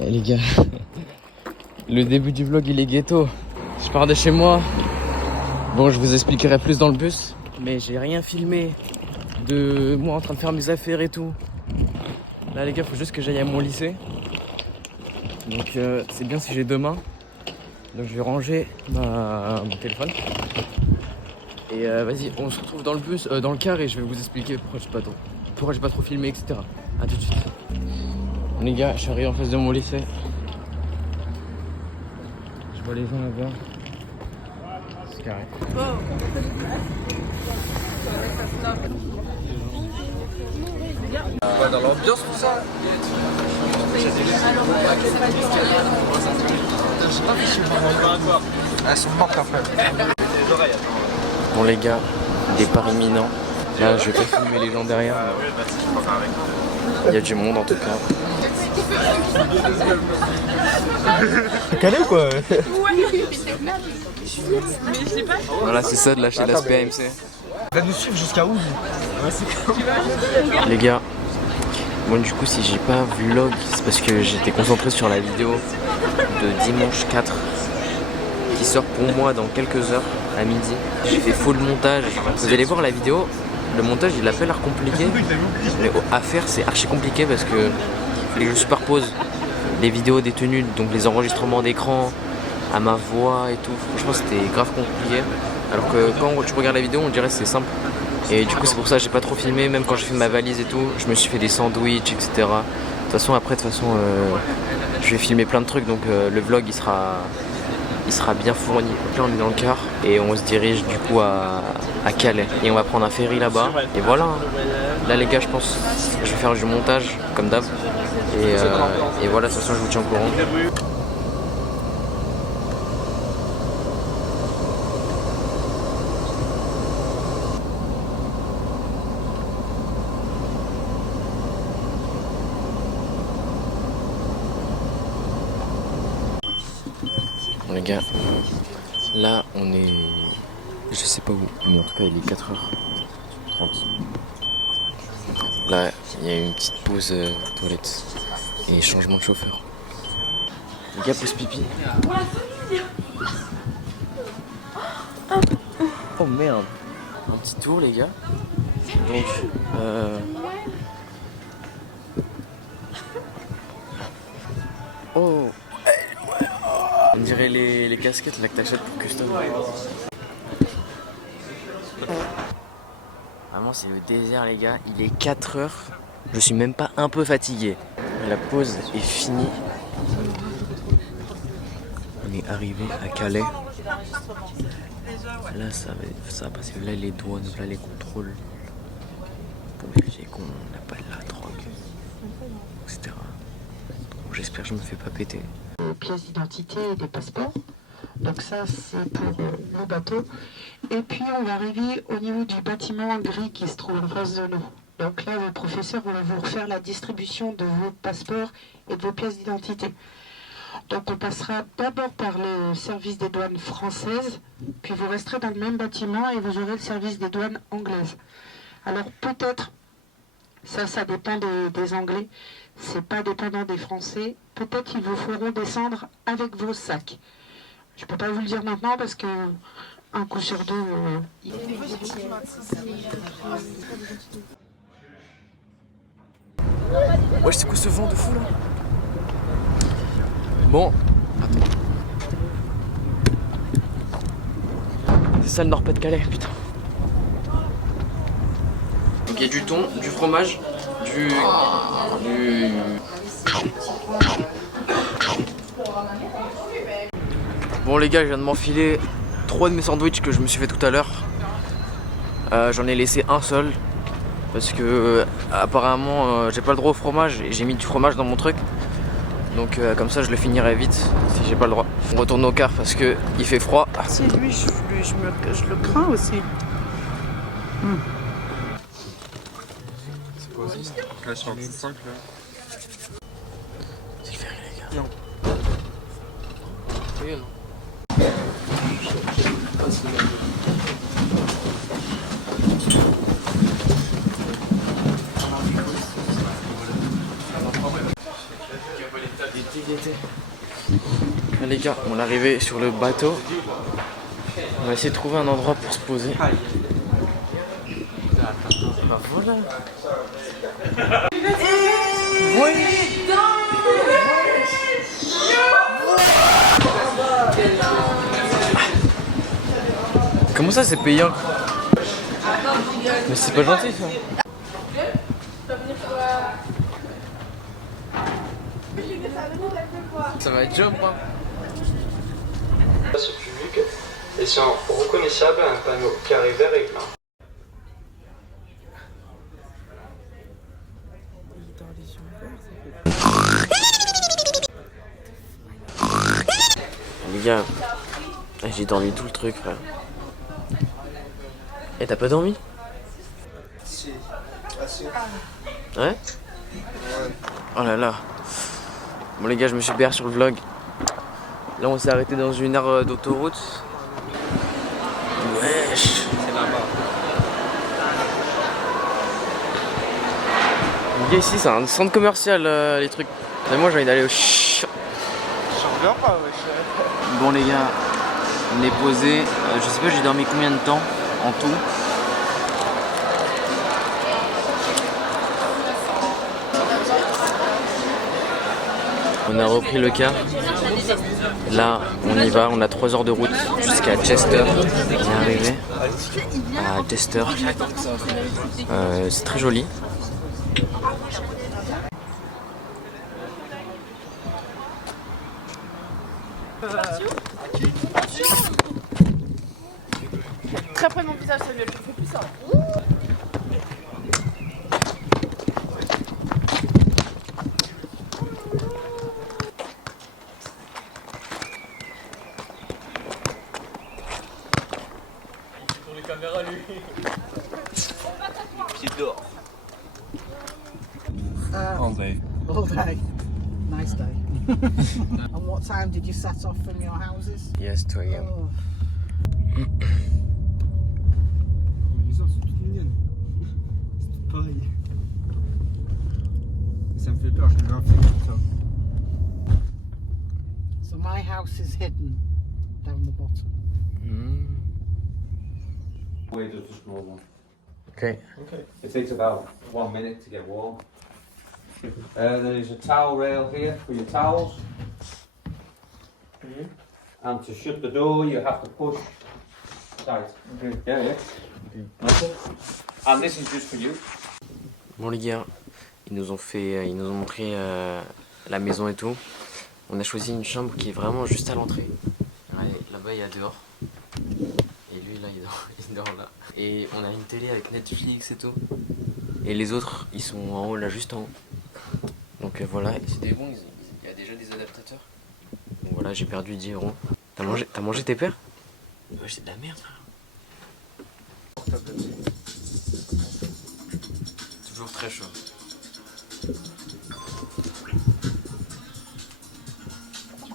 Eh les gars, le début du vlog il est ghetto. Je pars de chez moi. Bon, je vous expliquerai plus dans le bus. Mais j'ai rien filmé de moi en train de faire mes affaires et tout. Là les gars, faut juste que j'aille à mon lycée. Donc c'est bien si j'ai deux mains. Donc je vais ranger mon téléphone. Et vas-y, on se retrouve dans le bus, dans le car, et je vais vous expliquer pourquoi j'ai pas trop filmé, etc. A tout de suite. Les gars, je suis arrivé en face de mon lycée. Je vois les gens là-bas. C'est carré. Ouais, dans l'ambiance, tout ça. Elles sont mortes après. Bon les gars, départ imminent. Là je vais pas filmer les gens derrière. Il y a du monde en tout cas. Calé ou quoi? Voilà, c'est ça de lâcher la PMC. Va nous suivre jusqu'à où? Les gars, bon du coup si j'ai pas vlog, c'est parce que j'étais concentré sur la vidéo de dimanche 4 qui sort pour moi dans quelques heures à midi. J'ai fait full montage. Vous allez voir la vidéo, le montage il a fait l'air compliqué, mais à faire c'est archi compliqué parce que fallait que je superpose les vidéos des tenues, donc les enregistrements d'écran à ma voix et tout. Franchement c'était grave compliqué. Alors que quand tu regardes la vidéo on dirait que c'est simple. Et du coup c'est pour ça que j'ai pas trop filmé, même quand j'ai fait ma valise et tout, je me suis fait des sandwichs, etc. De toute façon après je vais filmer plein de trucs, donc le vlog il sera bien fourni. Donc là on est dans le car et on se dirige du coup à Calais. Et on va prendre un ferry là-bas. Et voilà. Là les gars je pense que je vais faire du montage comme d'hab. Et voilà, de toute façon je vous tiens au courant. Bon les gars, là on est, je sais pas où, mais en tout cas il est 4h30. Là il y a une petite pause toilette et changement de chauffeur. Les gars pousse pipi. Oh merde. Un petit tour les gars. Donc oh, on dirait les casquettes là que t'achètes pour custom. Vraiment c'est le désert les gars, il est 4h, je suis même pas un peu fatigué. La pause est finie. On est arrivé à Calais. Là ça va passer, là les douanes, là les contrôles. Pour vérifier qu'on n'a pas de la drogue, etc. Bon, j'espère que je me fais pas péter. Pièces d'identité et des passeports. Donc ça c'est pour le bateau. Et puis on va arriver au niveau du bâtiment gris qui se trouve en face de nous. Donc là vos professeurs vont vous refaire la distribution de vos passeports et de vos pièces d'identité. Donc on passera d'abord par le service des douanes françaises, puis vous resterez dans le même bâtiment et vous aurez le service des douanes anglaises. Alors peut-être, ça dépend des Anglais, c'est pas dépendant des Français, peut-être qu'ils vous feront descendre avec vos sacs. Je peux pas vous le dire maintenant parce que un coup sur deux... Ouais, c'est quoi ce vent de fou là? Bon, attends. C'est ça le Nord-Pas-de-Calais, putain. Donc il y a du thon, du fromage, du... Bon les gars, je viens de m'enfiler 3 de mes sandwichs que je me suis fait tout à l'heure. J'en ai laissé un seul. Parce que apparemment j'ai pas le droit au fromage et j'ai mis du fromage dans mon truc. Donc comme ça je le finirai vite si j'ai pas le droit. On retourne au car parce que il fait froid. C'est lui, je le crains aussi. C'est quoi aussi? Là sur le 5 là. C'est le ferry les gars. Non. Oui, non. Ah, les gars, on est arrivé sur le bateau. On va essayer de trouver un endroit pour se poser. Bah voilà. Comment ça c'est payant? Mais c'est pas gentil ça. Ça va être job hein. Ce public et sont reconnaissables à un panneau carré vert et blanc. Les gars, j'ai dormi tout le truc frère. Et t'as pas dormi? Si. Ouais? Oh là là. Bon les gars, je me suis perdu sur le vlog. Là on s'est arrêté dans une aire d'autoroute. Wesh. C'est là-bas. Les gars ici c'est un centre commercial les trucs. Mais moi j'ai envie d'aller au J'en reviens pas, wesh. Bon les gars, on est posé. Je sais pas j'ai dormi combien de temps en tout. On a repris le car. Là, on y va. On a 3 heures de route jusqu'à Chester. On est arrivé à Chester. C'est très joli. Très près de mon visage, Samuel, je fais plus ça. Pied dehors. All day. All day. Nice day. And what time did you set off from your houses? Yes, 2 a.m. Oh, Les heures sont toutes mignonnes. C'est tout pareil. Mais ça me fait peur, je me mets un film comme ça. so my house is hidden down the bottom. Way just a small one. Okay. It takes about 1 minute to get warm. There is a towel rail here for your towels. And to shut the door, you have to push tight. Yeah, yeah. That's it. And this is just for you. Bon les gars, ils nous ont montré la maison et tout. On a choisi une chambre qui est vraiment juste à l'entrée. Là-bas il y a dehors. Et lui là il dort là. Et on a une télé avec Netflix et tout. Et les autres ils sont en haut là, juste en haut. Donc voilà, et c'est des bons, il y a déjà des adaptateurs. Donc voilà, j'ai perdu 10 €. T'as mangé tes pères? Ouais, c'est de la merde frère. Toujours très chaud. Tu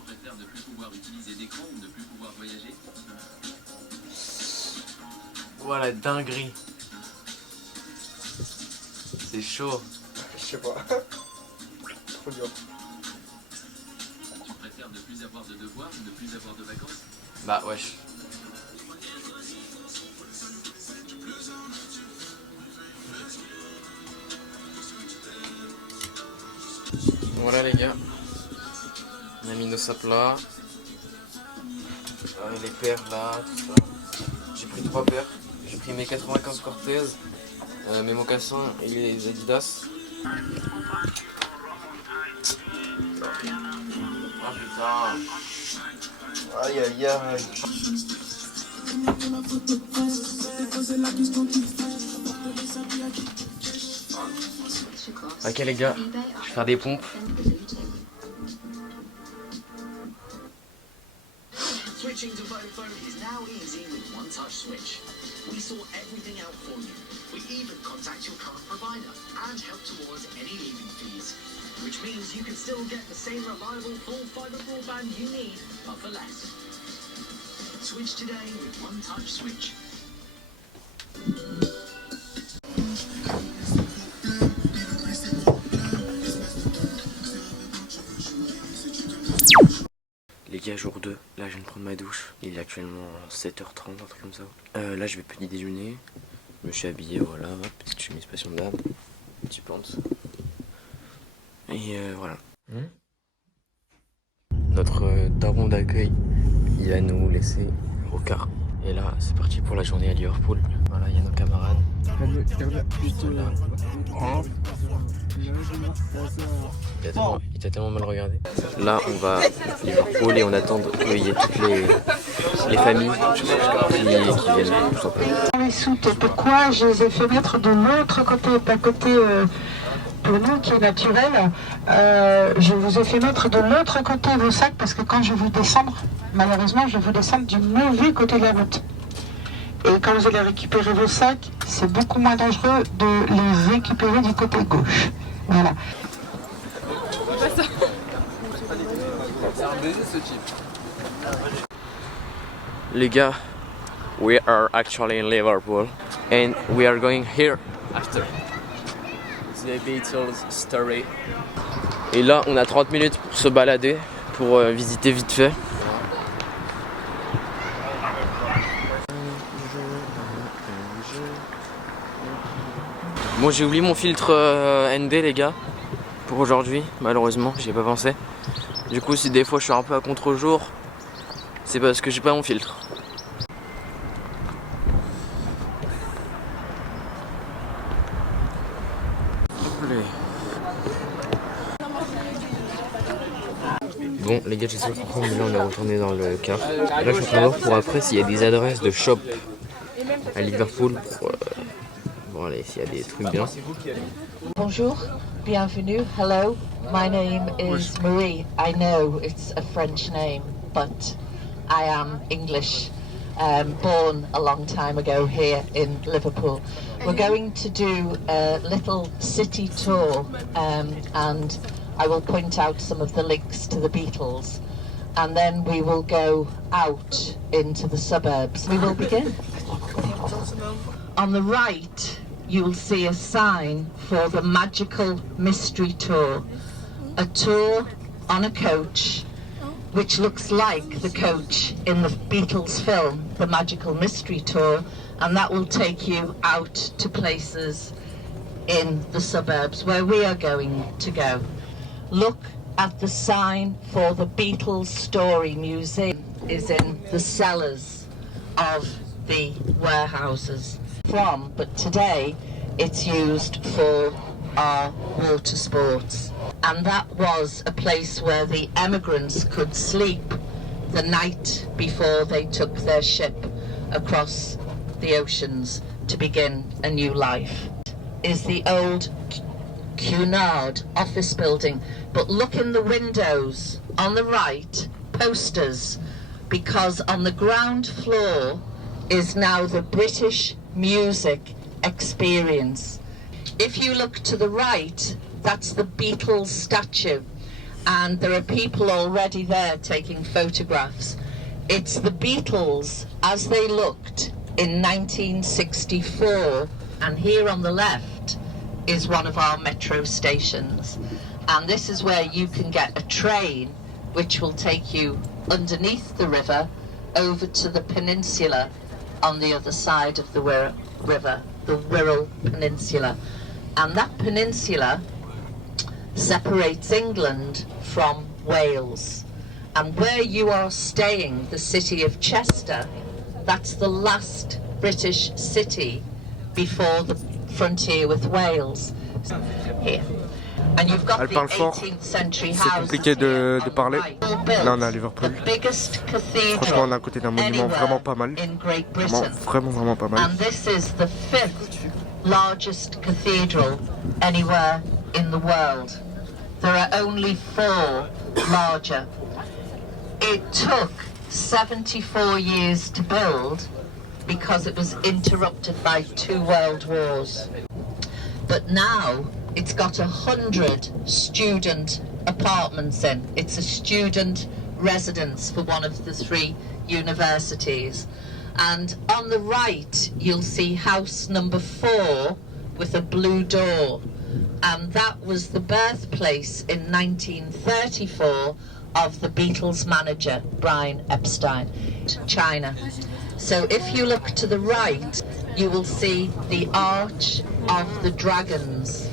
préfères ne plus pouvoir utiliser d'écran ou ne plus pouvoir voyager? Voilà, dinguerie. C'est chaud. Je sais pas. Trop dur. Tu préfères ne plus avoir de devoirs ou ne plus avoir de vacances? Bah wesh. Voilà les gars. On a mis nos sapes là. Les paires là, tout ça. J'ai pris 3 paires. J'ai pris mes 95 Cortez, mes mocassins et les Adidas. Ah putain. Aïe aïe aïe. Ok les gars, je vais faire des pompes. Switching to Vodafone is now easy with One Touch Switch. We sort everything out for you. We even contact your current provider and help towards any leaving fees. Which means you can still get the same reliable full fibre broadband you need, but for less. Switch today with One Touch Switch. gars, jour 2, là je viens de prendre ma douche, il est actuellement 7h30, un truc comme ça. Là je vais petit déjeuner, je me suis habillé, voilà, petite chemise passion d'âme, petit pants. Et voilà. Notre daron d'accueil, il va nous laisser au car. Et là, c'est parti pour la journée à Liverpool. Voilà, il y a nos camarades. Juste là. Il t'a tellement mal regardé. Là, on va à Liverpool et on attend qu'il y ait toutes les familles qui viennent, tout simplement. Les soutes, pourquoi je les ai fait mettre de l'autre côté, d'un côté pour nous qui est naturel, je vous ai fait mettre de l'autre côté vos sacs parce que quand je veux descendre, malheureusement, je veux descendre du mauvais côté de la route. Et quand vous allez récupérer vos sacs, c'est beaucoup moins dangereux de les récupérer du côté gauche. Voilà. C'est un baiser ce type. Les gars, we are actually in Liverpool and we are going here after the Beatles story. Et là, on a 30 minutes pour se balader, pour visiter vite fait. Bon, j'ai oublié mon filtre ND les gars pour aujourd'hui, malheureusement, j'y ai pas pensé. Du coup, si des fois je suis un peu à contre-jour, c'est parce que j'ai pas mon filtre. Bon les gars, j'espère que mais là on est retourné dans le car. Là je suis en train de voir pour après s'il y a des adresses de shop à Liverpool pour bon allez s'il y a des trucs bien. Bonjour, bienvenue, hello, my name is Marie. I know it's a French name, but I am English, born a long time ago here in Liverpool. We're going to do a little city tour and I will point out some of the links to the Beatles and then we will go out into the suburbs. We will begin. On the right you will see a sign for the Magical Mystery Tour, a tour on a coach which looks like the coach in the Beatles film, The Magical Mystery Tour, and that will take you out to places in the suburbs where we are going to go. Look at the sign for the Beatles Story Museum is in the cellars of the warehouses but today it's used for our water sports. And that was a place where the emigrants could sleep the night before they took their ship across the oceans to begin a new life. Is the old Cunard office building, but look in the windows on the right, posters, because on the ground floor is now the British Music Experience. If you look to the right, that's the Beatles statue, and there are people already there taking photographs. It's the Beatles as they looked in 1964, and here on the left is one of our metro stations, and this is where you can get a train which will take you underneath the river over to the peninsula on the other side of the river, the Wirral Peninsula. And that peninsula separates England from Wales. And where you are staying, the city of Chester, that's the last British city before the frontier with Wales. Here. And you've got the 18th century houses. C'est compliqué de parler. Là on est à Liverpool. Franchement on est à côté d'un monument vraiment pas mal. Vraiment pas mal. And this is the 5th largest cathedral anywhere in the world. There are only 4 larger. It took 74 years to build because it was interrupted by 2 world wars. But now it's got 100 student apartments in. It's a student residence for one of the 3 universities. And on the right, you'll see house number 4 with a blue door. and that was the birthplace in 1934 of the Beatles manager, Brian Epstein, China. So if you look to the right, you will see the Arch of the Dragons,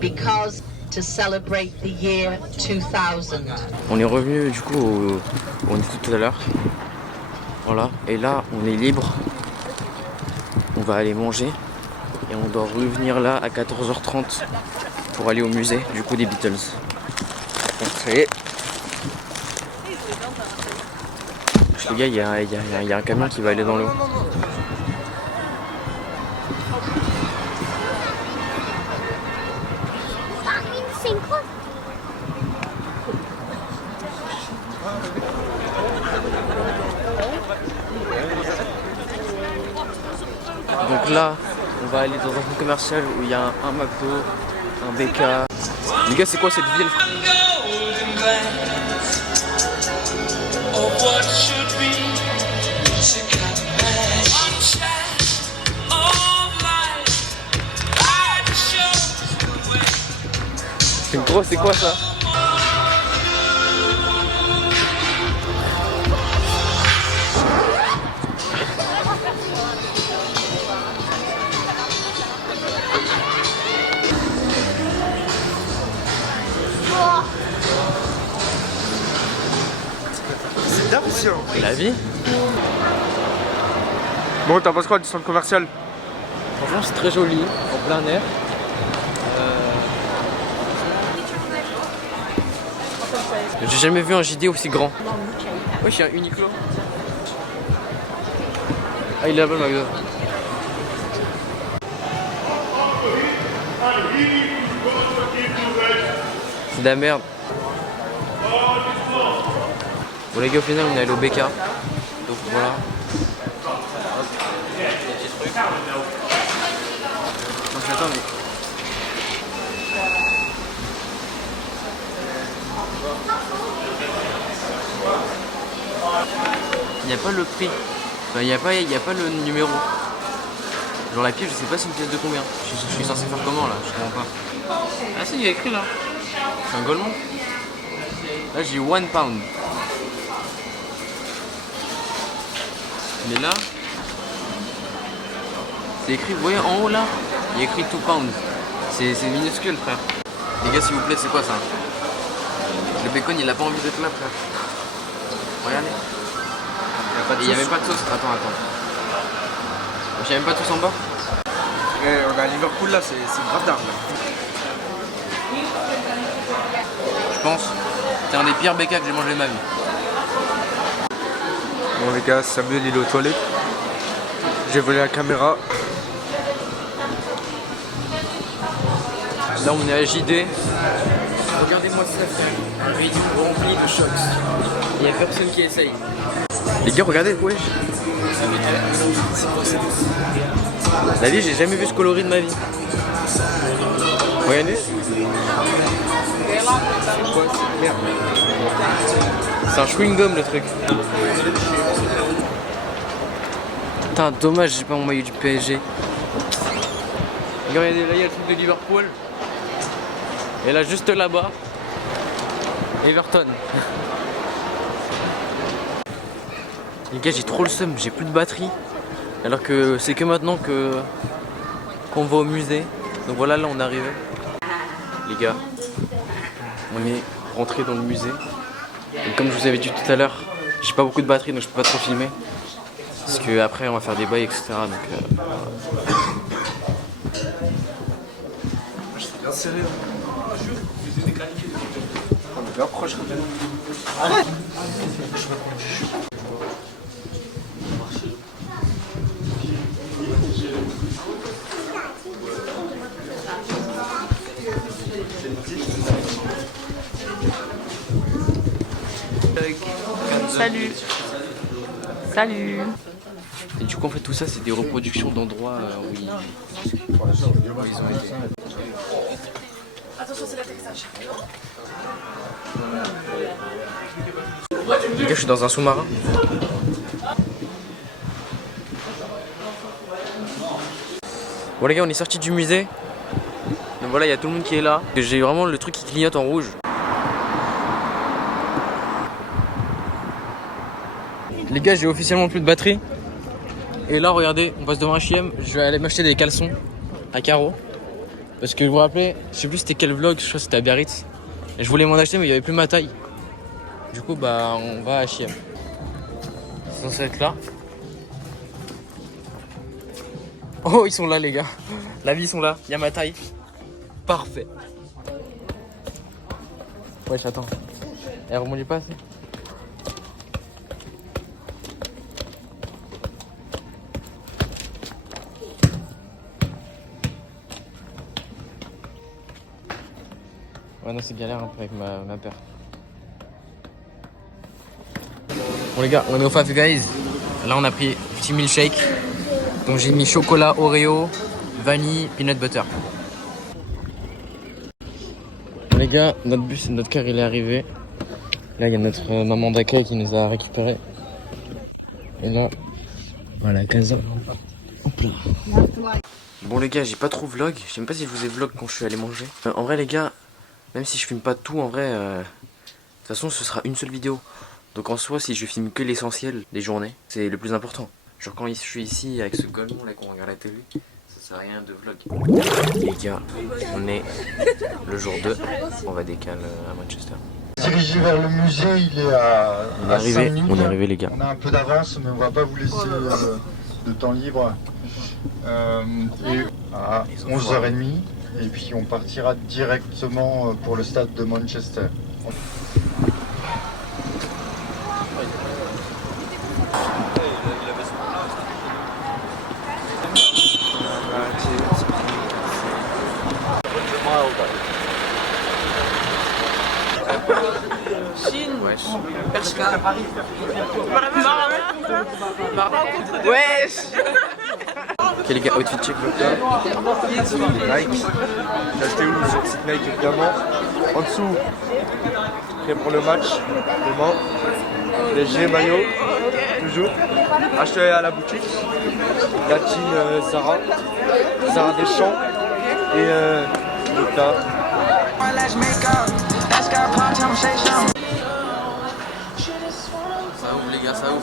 because to celebrate the year 2000. On est revenu du coup où on était tout à l'heure. Voilà, et là on est libre. On va aller manger et on doit revenir là à 14h30 pour aller au musée du coup des Beatles. Entrée. Les gars, il y a un camion qui va aller dans l'eau. Donc là, on va aller dans un centre commercial où il y a un McDo, un BK. Les gars, c'est quoi cette ville? C'est gros, c'est quoi ça? C'est bien ici, hein. La vie? Bon, t'en penses quoi du centre commercial? Franchement, c'est très joli, en plein air. J'ai jamais vu un JD aussi grand. Ouais, il y a un Uniqlo. Ah, il est là-bas le McDo. C'est de la merde. Bon les gars, au final on est allé au BK. Donc voilà. Donc j'attends mais... Il n'y a pas le prix. Enfin, il n'y a pas le numéro. Genre la pièce, je sais pas c'est une pièce de combien. Je suis censé faire comment là? Je comprends pas. Ah si, il y a écrit là. C'est un golemon. Là j'ai 1 pound. Mais là, c'est écrit, vous voyez en haut là, il y a écrit 2 pounds. C'est minuscule frère. Les gars s'il vous plaît, c'est quoi ça? Le bacon il a pas envie d'être là frère. Regardez. Il n'y a même pas de sauce. Attends. Il n'y a même pas de sauce en bas. On est à Liverpool là, c'est grave d'armes. Je pense. C'est un des pires BK que j'ai mangé de ma vie. Bon les gars, Samuel il est aux toilettes. J'ai volé la caméra. Là on est à JD. Regardez-moi ça frère. Un rayon rempli de chocs. Il n'y a personne qui essaye. Les gars regardez, wesh. La vie, j'ai jamais vu ce coloris de ma vie. Regardez. C'est un chewing-gum le truc. Putain, dommage, j'ai pas mon maillot du PSG. Regardez, là il y a le truc de Liverpool. Et là, juste là-bas, Everton. Les gars, j'ai trop le seum, j'ai plus de batterie. Alors que c'est que maintenant qu'on va au musée. Donc voilà, là on est arrivé. Les gars, on est rentré dans le musée. Et comme je vous avais dit tout à l'heure, j'ai pas beaucoup de batterie donc je peux pas trop filmer. Parce que après on va faire des bails, etc. Donc C'est bien serré. On est bien proche quand même. Arrête. Salut. et du coup en fait tout ça c'est des reproductions d'endroits où ils ont été. Attention, c'est l'atterrissage. Les gars, je suis dans un sous-marin. Bon les gars, on est sorti du musée. Donc voilà, il y a tout le monde qui est là. J'ai vraiment le truc qui clignote en rouge. Les gars, j'ai officiellement plus de batterie. Et là, regardez, on passe devant un H&M. Je vais aller m'acheter des caleçons à carreaux. Parce que vous vous rappelez, je sais plus c'était quel vlog, je crois que c'était à Biarritz. Et je voulais m'en acheter, mais il n'y avait plus ma taille. Du coup, bah, on va à H&M. C'est censé être là. Oh, ils sont là, les gars. La vie, ils sont là. Il y a ma taille. Parfait. Wesh, attends. Elle rebondit pas assez. Ouais, non, c'est galère un peu avec ma paire. Bon, les gars, on est au Five Guys. Là, on a pris petit milkshake. Donc, j'ai mis chocolat, Oreo, vanille, peanut butter. Bon, les gars, notre car il est arrivé. Là, il y a notre maman d'accueil qui nous a récupéré. Et là, voilà, 15 ans. Hop là. Bon, les gars, j'ai pas trop vlog. Je sais même pas si je vous ai vlog quand je suis allé manger. En vrai, les gars, même si je filme pas tout, en vrai, de toute façon, ce sera une seule vidéo. Donc en soi, si je filme que l'essentiel des journées, c'est le plus important. Genre quand je suis ici avec ce golemon là qu'on regarde la télé, ça sert à rien de vlog. Les gars, on est le jour 2, on va décaler à Manchester. Dirigé vers le musée, il est à, on est arrivé, 5 minutes. On est arrivé, les gars. On a un peu d'avance, mais on va pas vous laisser de temps libre. Et à 11h30, et puis on partira directement pour le stade de Manchester. Wesh. Ok les gars, outfit check. Nike. J'ai acheté où? Sur le site Nike évidemment. En dessous, prêt pour le match, demain. Léger, maillot, toujours. Acheté à la boutique. La jean Zara. Zara Deschamps. Et le tas. Ça ouvre les gars, ça ouvre.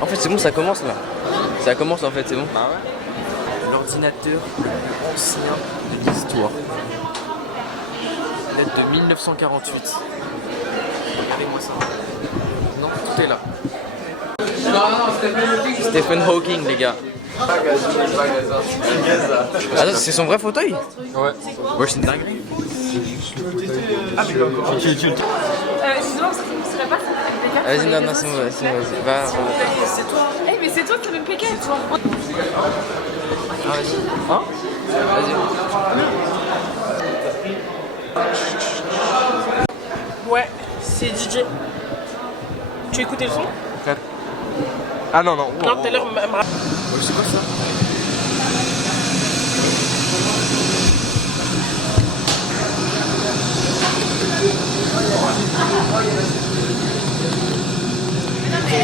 En fait c'est bon, ça commence là. Ça commence en fait, c'est bon. Ah ouais. L'ordinateur le plus ancien de l'histoire. Il date de 1948. Regardez-moi ça. Non, tout est là. Stephen Hawking les gars. Ah c'est son vrai fauteuil? Ouais. Ouais, c'est une dinguerie. Excuse-moi, ça ne serait pas ça. Vas-y, non, c'est moi, va. C'est toi. Eh, mais c'est toi qui as le PK, toi. Ah, vas-y. Hein? Vas-y. Ouais, c'est DJ. Tu as écouté le son? Ah non. Non, tout à l'heure, c'est quoi ça?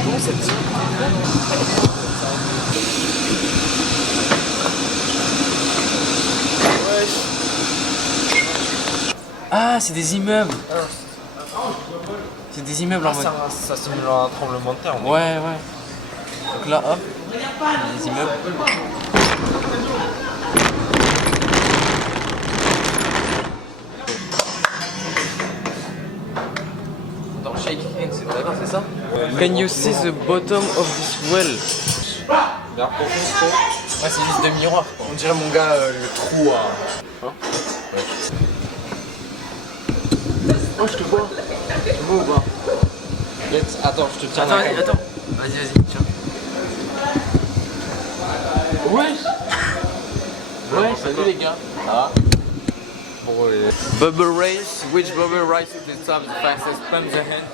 Comment ça dit? Ah, c'est des immeubles. C'est des immeubles en mode. Ça simule un tremblement de terre. Ouais. Donc là, hop, des immeubles. Dans Shake Hands, c'est d'accord, c'est ça? Can you see the bottom of this well? Bien profond. Ouais, c'est une liste de miroirs. On dirait mon gars le trou à. Oh, je te vois. Tu me vois ou pas? Attends, je te tiens. Attends. Vas-y, tiens. Ouais, salut les gars. Ça va? Bubble race, which bubble race is the top, the fastest, pump the hand.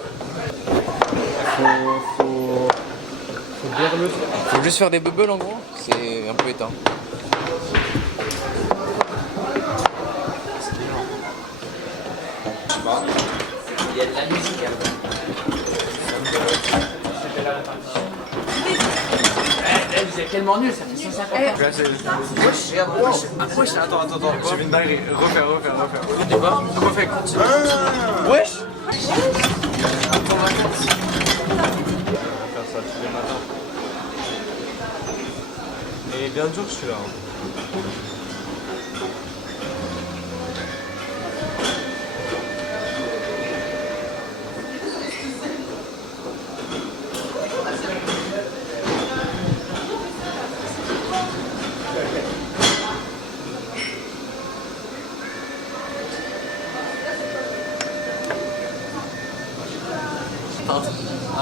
Faut juste faire des bubbles en gros, c'est un peu éteint. Il y a de la musique c'est tellement nul, ça fait 150 ans. Wesh, attends. J'ai vu une dinguerie. Refaire. Tu vois? Refais, continue. Wesh. On faire ça tous les matins. Et bien dur celui-là.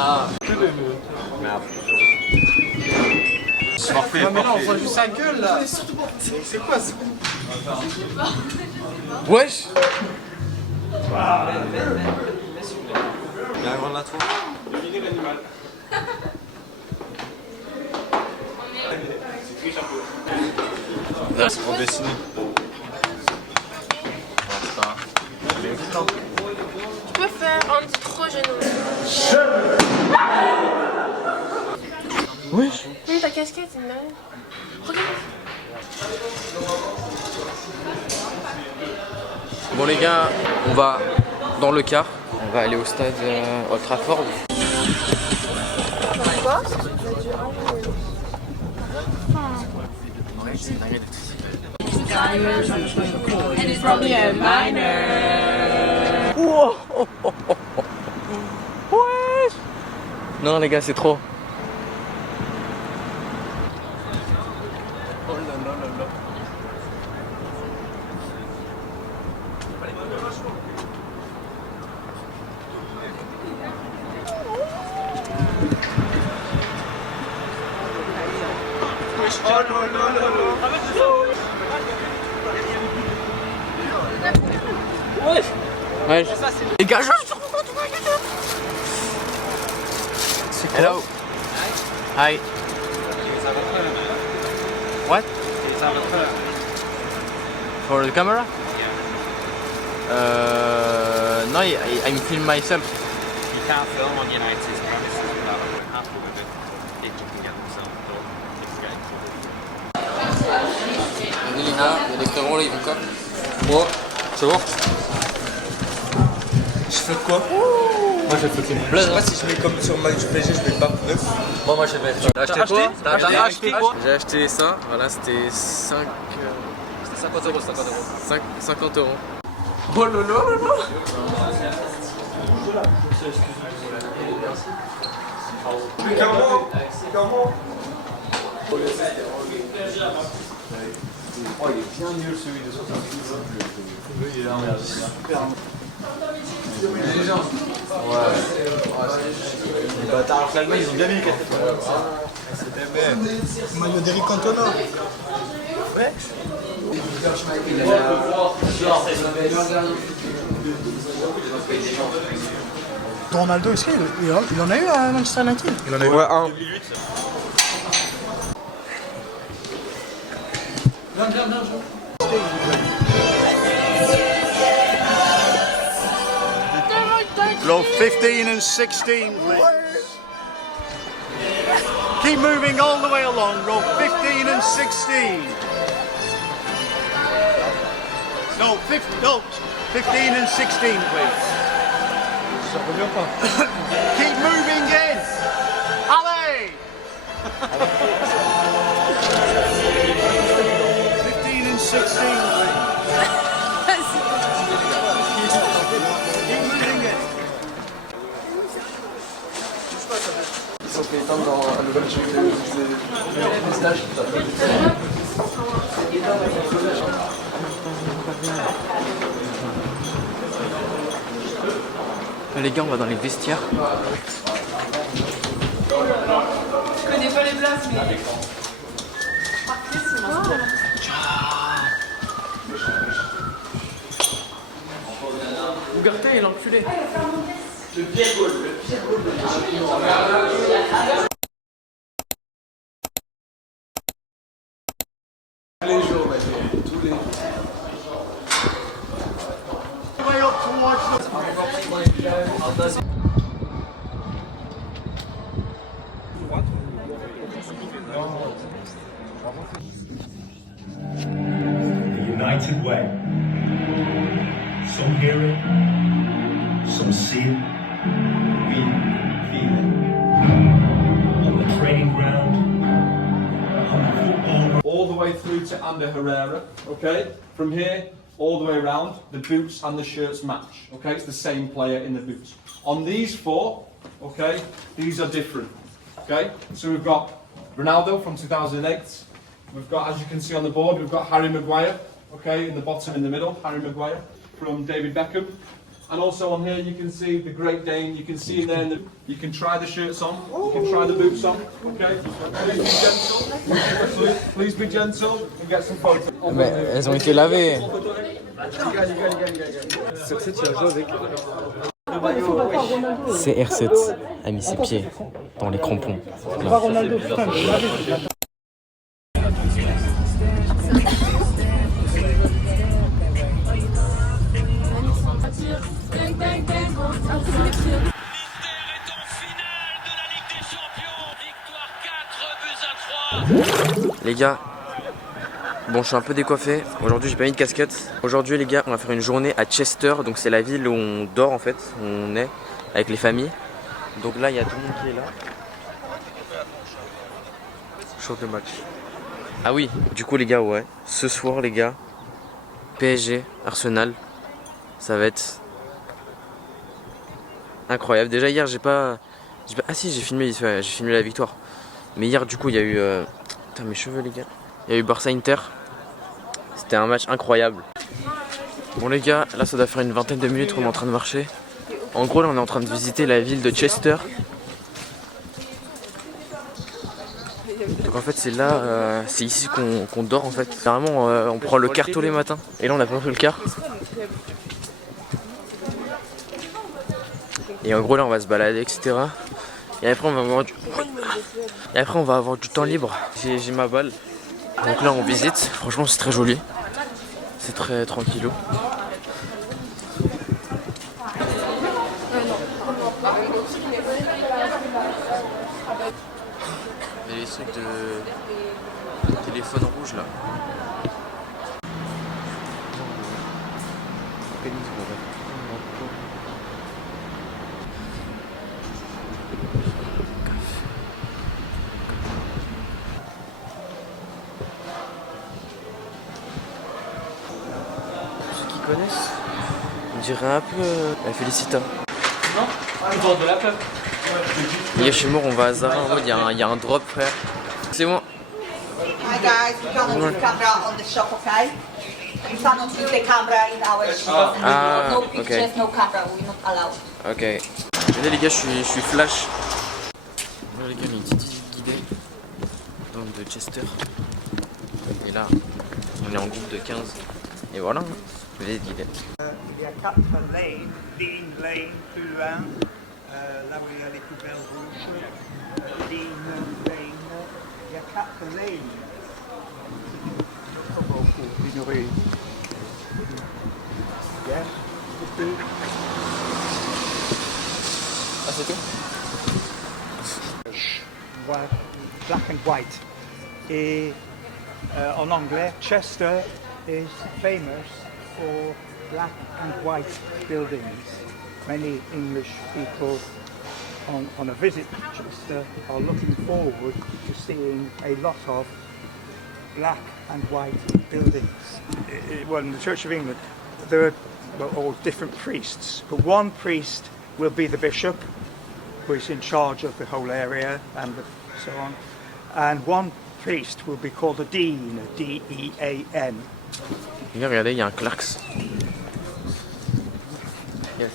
Ah. Merde. Parfait, mais là on voit juste sa gueule là. C'est quoi ça? Wesh. Il y a un grand de la tour. Dominer l'animal. C'est trop dessiné. Tu peux faire un petit trop genou. Oui. Ta casquette, c'est mal. Regarde. Bon les gars, on va dans le car. On va aller au stade Old Trafford. Quoi? Wow. Ouais. Non les gars, c'est trop. Oh là là là là. Ouais. Les gars, hello. Hi. What? For the camera? No, I'm film myself. You can't film on United's premises without being happy with it. If you can get themselves done, it's getting trouble. Regardez les gars, il y a des frérots là, ils vont quoi? Moi, c'est bon. Je fais quoi? Moi j'ai fait une blague. Je sais pas si je mets comme sur match PSG, je mets pas 9. Moi je vais. T'as acheté quoi? T'as acheté quoi? J'ai acheté ça, voilà, c'était 5. C'était 50 euros, 50 euros. 50 euros. Oh là là là là. Comment? Oh, il est bien nul celui de 70. Oui, il est là, regarde. Super. Ouais. Les bâtards, alors que l'Allemagne, ils ont bien mis les 4 étoiles. C'était même. Maillot d'Eric Cantona. Ouais. Ronaldo, est-ce qu'il en a eu à Manchester United? Il en a eu un. Row 15 and 16, please. Keep moving all the way along. Row 15 and 16. No, 15 and 16, please. Keep moving in. Allez! 15 and 16, please. Keep moving in. Ils sont fait éteindre dans un nouvel jeu de stage. Les gars, on va dans les vestiaires. Je connais pas les places, mais. Ougarté, il est enculé. Le pire goal Tous les jours, Mathieu. Tous les jours. Way up towards the... Non. united way. Some hear it, some see it, we feel it. On the training ground, on the football. All the way through to Ander Herrera, okay? From here, all the way around, the boots and the shirts match, okay? It's the same player in the boots. On these four, okay, these are different, okay? So we've got Ronaldo from 2008. We've got, as you can see on the board, we've got Harry Maguire, okay, in the bottom in the middle, Harry Maguire from David Beckham. And also on here you can see the Great Dane, you can see in there, you can try the shirts on, you can try the boots on, okay? Please be gentle and get some photos. Mais elles ont été lavées. CR7 a mis ses pieds dans les crampons. Les gars, bon, je suis un peu décoiffé. Aujourd'hui, j'ai pas mis de casquette. Aujourd'hui, les gars, on va faire une journée à Chester. Donc, c'est la ville où on dort en fait, où on est avec les familles. Donc là, il y a tout le monde qui est là. Chaud le match. Ah oui, du coup, les gars, ouais. Ce soir, les gars, PSG, Arsenal, ça va être incroyable. Déjà hier, j'ai pas... Ah si, j'ai filmé la victoire. Mais hier, du coup, il y a eu... Putain, mes cheveux, les gars. Il y a eu Barça-Inter. C'était un match incroyable. Bon, les gars, là, ça doit faire une vingtaine de minutes qu'on est en train de marcher. En gros, là, on est en train de visiter la ville de Chester. Donc, en fait, c'est là... c'est ici qu'on dort, en fait. Vraiment, on prend le car tous les matins. Et là, on a pas pris le car. Et en gros, là, on va se balader, etc. Et après, on va avoir du temps libre. J'ai ma balle. Donc là, on visite. Franchement, c'est très joli. C'est très tranquillou. Il y a les trucs de téléphone rouge là. Connaissent. On dirait un peu la Félicita. Non, le bord de la peuple. Hier, je suis mort, on va à Zara en mode, il y a un drop, frère. C'est moi. Hi guys, we cannot use camera on the shop, okay? We cannot use the camera in our shop. Ah, no ok. pictures, no camera, we're not allowed. Ok. Là, les gars, je suis flash. Là, les gars, il y a une petite visite guidée donc de Chester. Et là, on est en groupe de 15. Et voilà. Visite guidée. Il y a 4 lanes, Dean Lane, plus loin, là où il y a les poubelles rouges, Dean Lane, il y a 4 lanes. Une rue. Yes, ici. Ah, c'est tout? Black and white. Et en anglais, Chester is famous for black and white buildings. Many English people on a visit to Chester are looking forward to seeing a lot of black and white buildings. Well, in the Church of England, there are all different priests, but one priest will be the bishop, who is in charge of the whole area and so on, and one priest will be called a dean, D-E-A-N. Regardez, il y a un Clarks. Yes.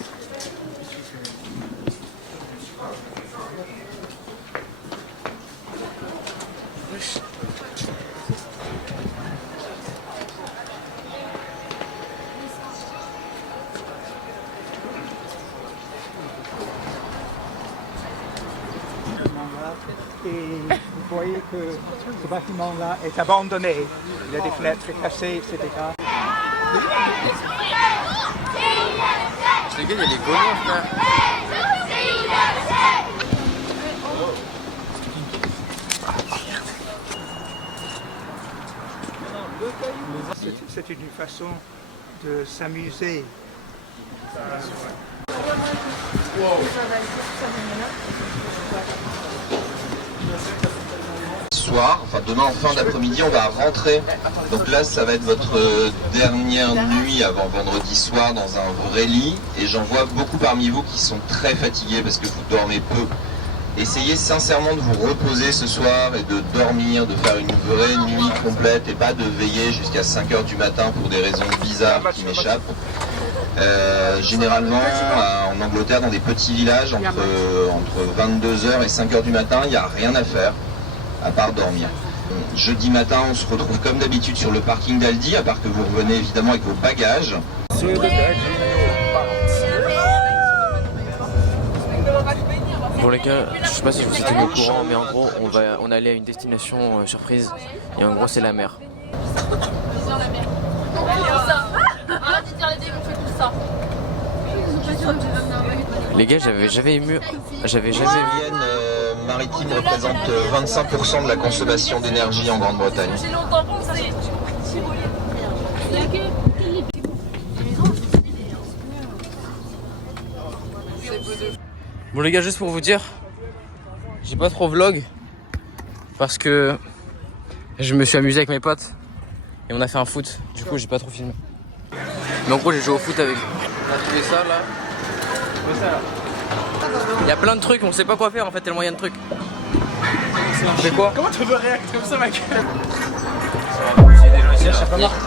Et vous voyez que ce bâtiment-là est abandonné. Il y a des fenêtres cassées, etc. Les gars, il y a les Gaulois, frère. C'est une façon de s'amuser. Soir, enfin demain en fin d'après-midi, on va rentrer. Donc là, ça va être votre dernière nuit avant vendredi soir dans un vrai lit. Et j'en vois beaucoup parmi vous qui sont très fatigués parce que vous dormez peu. Essayez sincèrement de vous reposer ce soir et de dormir, de faire une vraie nuit complète et pas de veiller jusqu'à 5 h du matin pour des raisons bizarres qui m'échappent. Généralement, en Angleterre, dans des petits villages, entre 22 h et 5 h du matin, il n'y a rien à faire, à part dormir. Jeudi matin, on se retrouve comme d'habitude sur le parking d'Aldi, à part que vous revenez évidemment avec vos bagages. Bon les gars, je sais pas si vous étiez au courant, mais en gros, on allait à une destination surprise, et en gros c'est la mer. Les gars, j'avais jamais Les éoliennes maritimes représentent 25% de la consommation d'énergie en Grande-Bretagne. Bon les gars, juste pour vous dire, j'ai pas trop vlog parce que je me suis amusé avec mes potes et on a fait un foot, du coup j'ai pas trop filmé. Mais en gros j'ai joué au foot avec. On a trouvé ça là. Il y a plein de trucs, on sait pas quoi faire en fait, tellement il y a de trucs. On fait quoi? Comment tu veux réagir comme ça, mec?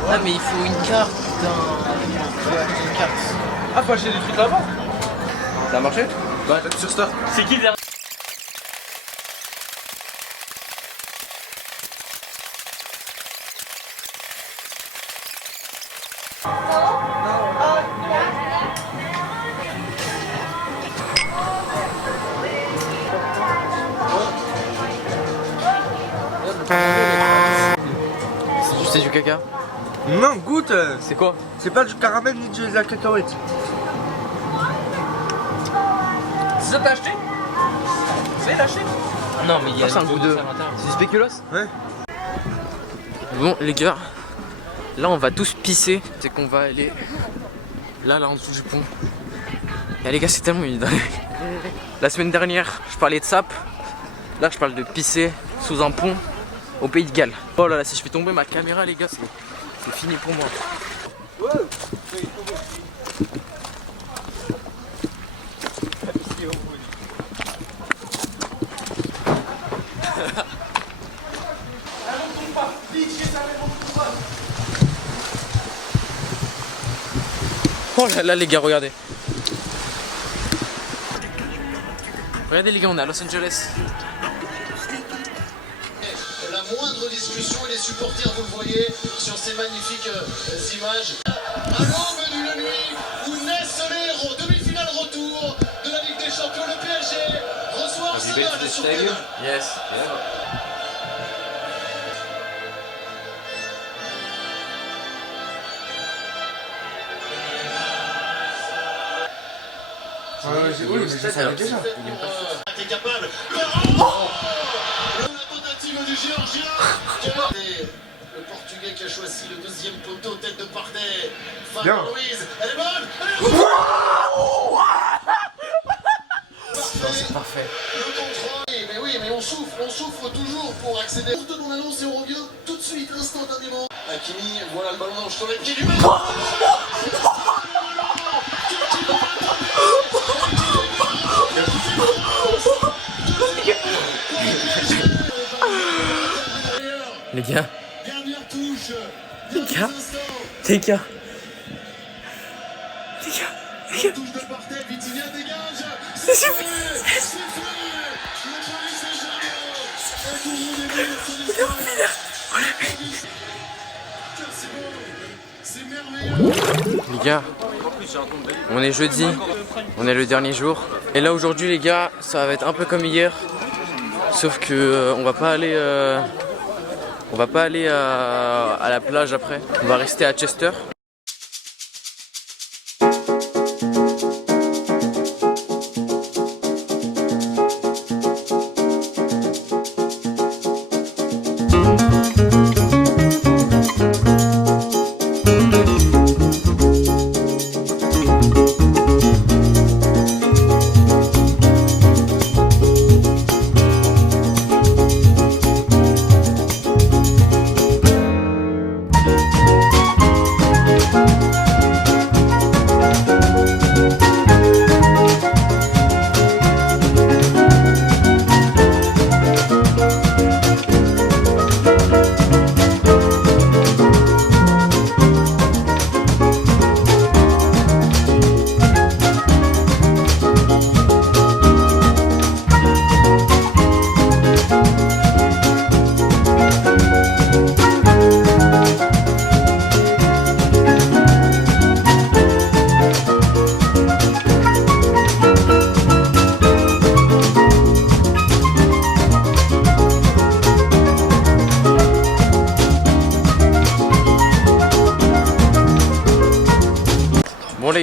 Ah mais il faut une carte, putain. Une carte. Ah, faut acheter des trucs là-bas. Ça a marché? Ouais, sur Star. C'est qui derrière? C'est du caca? Non, goûte. C'est quoi? C'est pas du caramel ni de la cacahuète. C'est ça t'as acheté? C'est acheté? Non mais il y a un goût de... C'est du spéculoos? Ouais. Bon les gars, là on va tous pisser. C'est qu'on va aller là en dessous du pont. Et les gars c'est tellement humide. La semaine dernière je parlais de sap. Là je parle de pisser sous un pont au Pays de Galles. Oh là là, si je fais tomber ma caméra les gars, c'est fini pour moi. Oh là là les gars, regardez. Regardez les gars, on est à Los Angeles. La moindre discussion et les supporters, vous le voyez sur ces magnifiques images. À l'aube d'une nuit où naissent les héros, demi-finale retour de la Ligue des Champions, le PSG reçoit Arsenal sur terrain. Yes. Oui, mais ça savais déjà. T'es capable. La tentative du Géorgien. Le Portugais qui a choisi le deuxième poteau, tête de parterre. Fabien Louise, elle est bonne. C'est parfait. Le contrôle. Mais oui, mais on souffre toujours pour accéder. On annonce et on revient tout de suite, instantanément. Hakimi, voilà le ballon dans le chevet qui lui met. Les gars, C'est suffit. Les gars, on est jeudi, on est le dernier jour. Et là aujourd'hui les gars, ça va être un peu comme hier. Sauf que on va pas aller à la plage après. On va rester à Chester.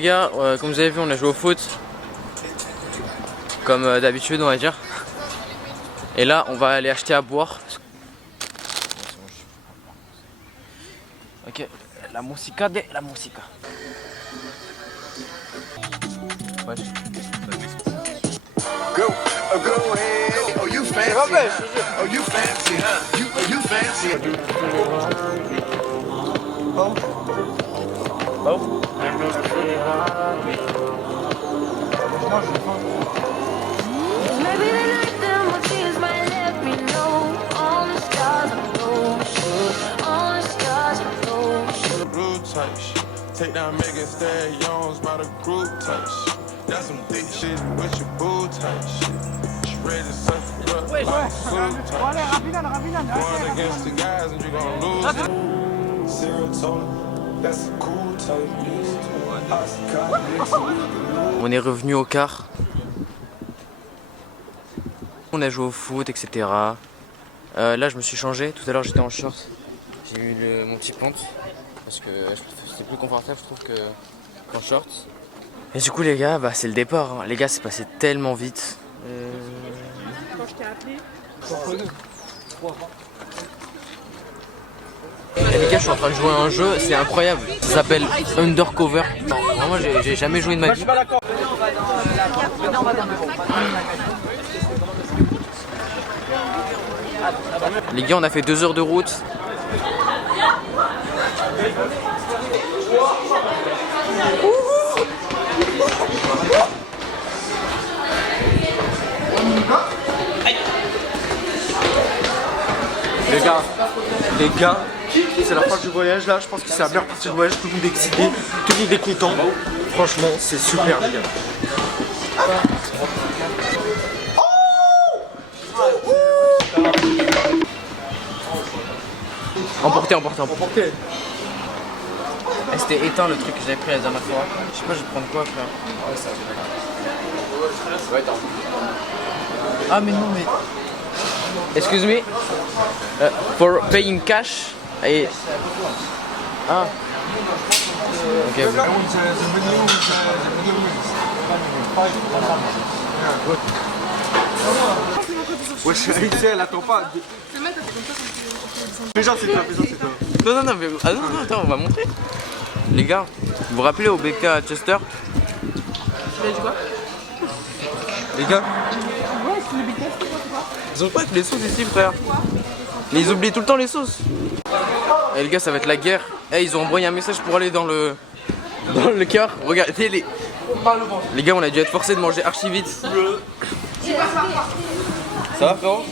gars, comme vous avez vu on a joué au foot. Comme d'habitude on va dire. Et là on va aller acheter à boire. Ok, la musica de la musica. Ouais. Go ahead. Oh, you fancy. Oh, you fancy. You fancy. Oh. Oh. Maybe the night them will tears might let me know all the stars are low, all the stars are low. Rude type shit. Take down Megan Stallions by the group type shit. That's some dick shit with your boo type shit. She ready to suck it up like a suit type shit. Going against the guys and you gonna lose. Serotonin, that's a cool type bitch. On est revenu au car. On a joué au foot, etc. Là je me suis changé, tout à l'heure j'étais en short. J'ai mis mon petit pant parce que c'était plus confortable je trouve qu'en short. Et du coup les gars, bah, c'est le départ. Hein. Les gars c'est passé tellement vite. Quand je t'ai appelé. Et les gars je suis en train de jouer à un jeu, c'est incroyable. Ça s'appelle Undercover. Moi j'ai jamais joué de ma vie. Les gars on a fait 2 heures de route. Les gars, c'est la fin du voyage là, je pense que c'est la meilleure partie du voyage, tout le monde est excité, tout le monde est content. Franchement, c'est super les gars. Emporté. C'était éteint le truc que j'avais pris la dernière fois. Je sais pas, je vais prendre quoi frère. Ouais, ça va être Ah mais non mais... Excuse me. For paying cash. Et... Ah. Ok. Ouais, elle attend pas. Fais genre c'est toi. Non, mais... Ah non, attends, on va montrer. Les gars, vous vous rappelez au BK à Chester? Tu l'as dit quoi? Les gars, ils ont pas que les sauces ici frère. Mais ils oublient tout le temps les sauces. Et les gars ça va être la guerre. Eh ils ont envoyé un message pour aller dans le car. Regardez les gars on a dû être forcés de manger archi vite. Ça va frérot?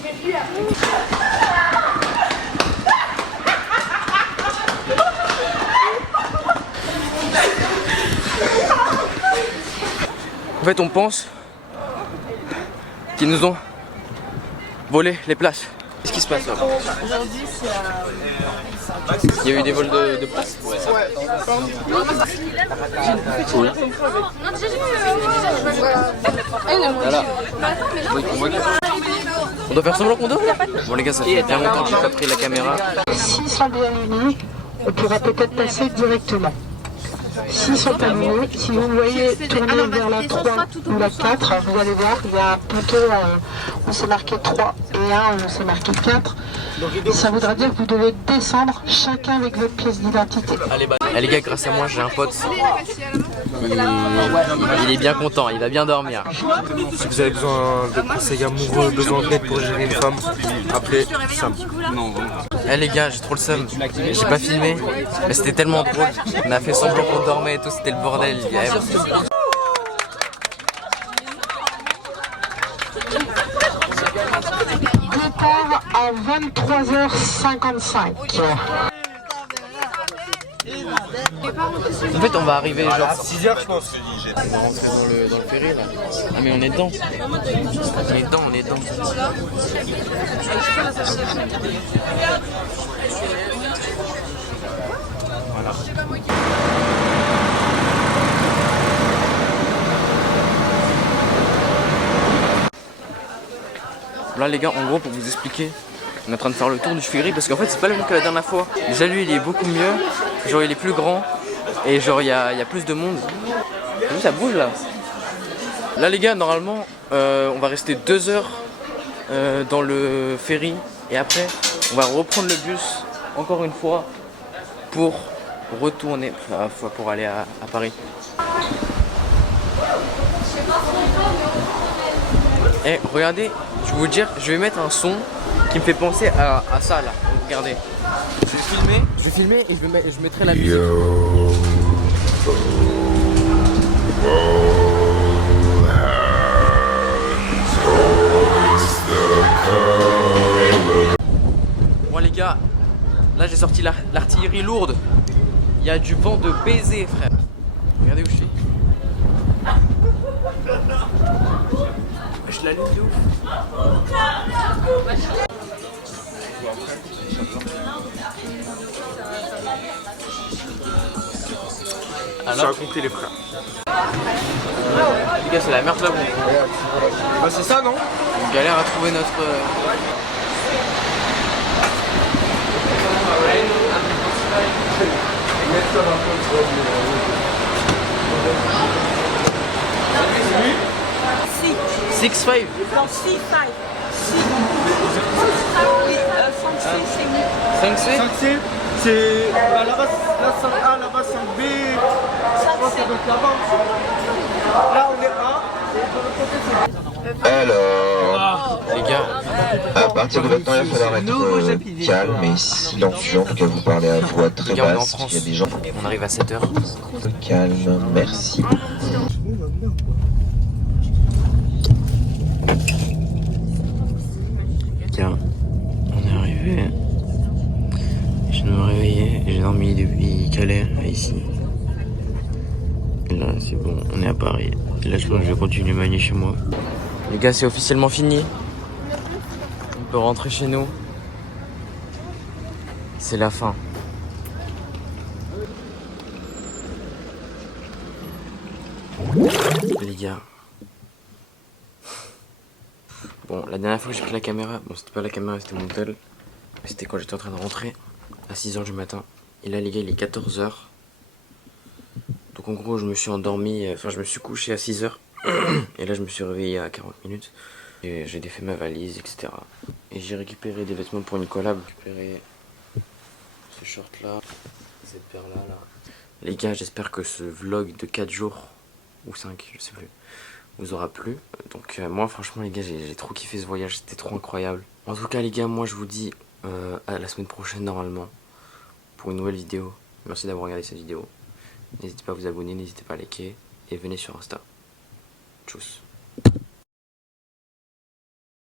En fait on pense qu'ils nous ont volé les places. Qu'est-ce qui se passe là? Aujourd'hui, c'est Il y a eu des vols de places? Ouais. Voilà. On doit faire semblant qu'on dort là? Bon les gars, ça fait bien longtemps que j'ai pas pris la caméra. S'ils sont bien unis, on pourra peut-être passer directement. S'ils sont alignés, si vous voyez tourner vers la 3 ou la 4, vous allez voir, il y a un poteau où c'est marqué 3 et un où c'est marqué 4. Ça voudra dire que vous devez descendre chacun avec votre pièce d'identité. Allez les gars, grâce à moi j'ai un pote. Il est bien content, il va bien dormir. si vous avez besoin de conseils amoureux, besoin d'aide pour gérer une femme, appelez Sam. Eh les gars, j'ai trop le seum. J'ai pas filmé, mais c'était tellement drôle. On a fait semblant qu'on dormait et tout, c'était le bordel. Départ à 23h55. En fait, on va arriver genre à 6h je pense. On va rentrer dans le ferry là. Ah mais on est dedans. On est dedans. Voilà. Là les gars, en gros pour vous expliquer, on est en train de faire le tour du ferry parce qu'en fait c'est pas le même que la dernière fois. Déjà lui il est beaucoup mieux, genre il est plus grand et genre il y a plus de monde. vu, ça bouge là. Là les gars, normalement, on va rester 2 heures dans le ferry. Et après, on va reprendre le bus, encore une fois, pour retourner, pour aller à Paris. Et regardez, je vais vous dire, je vais mettre un son qui me fait penser à ça là. Donc, regardez, je vais filmer et je mettrai la musique. Bon les gars, là j'ai sorti l'artillerie lourde. Il y a du vent de baiser frère. Regardez où je suis. Je l'allume de ouf. J'ai raconté les frères. Les gars, c'est la merde là. Bah c'est ça non? On galère à trouver notre... Si. 6-5. Non, 6-5. 5C. 5C, c'est la base 5A, la base 5B. Je pense que ça doit être là-bas. Là on est A. Alors, les gars, à partir de maintenant, il va falloir être calme et silencieux. En tout cas, vous parlez à voix très les gars, on est en basse. France. Il y a des gens. On arrive à 7h. Calme, merci. Tiens, on est arrivé. Je viens de me réveiller. J'ai dormi depuis Calais, ici. Et là, c'est bon, on est à Paris. Et là, je pense que je vais continuer ma nuit chez moi. Les gars, c'est officiellement fini. On peut rentrer chez nous. C'est la fin. Les gars. Bon, la dernière fois que j'ai pris la caméra, bon c'était pas la caméra, c'était mon tel. C'était quand j'étais en train de rentrer à 6h du matin. Et là les gars, il est 14h. Donc en gros, je me suis endormi, enfin je me suis couché à 6h. Et là je me suis réveillé à 40 minutes. Et j'ai défait ma valise, etc. Et j'ai récupéré des vêtements pour Nicolas. J'ai récupéré ce short là, cette paire là. Les gars, j'espère que ce vlog de 4 jours, ou 5, je sais plus, vous aura plu. Donc moi franchement les gars, j'ai trop kiffé ce voyage, c'était trop incroyable. En tout cas les gars, moi je vous dis à la semaine prochaine normalement pour une nouvelle vidéo. Merci d'avoir regardé cette vidéo. N'hésitez pas à vous abonner, n'hésitez pas à liker et venez sur Insta. Tchuss.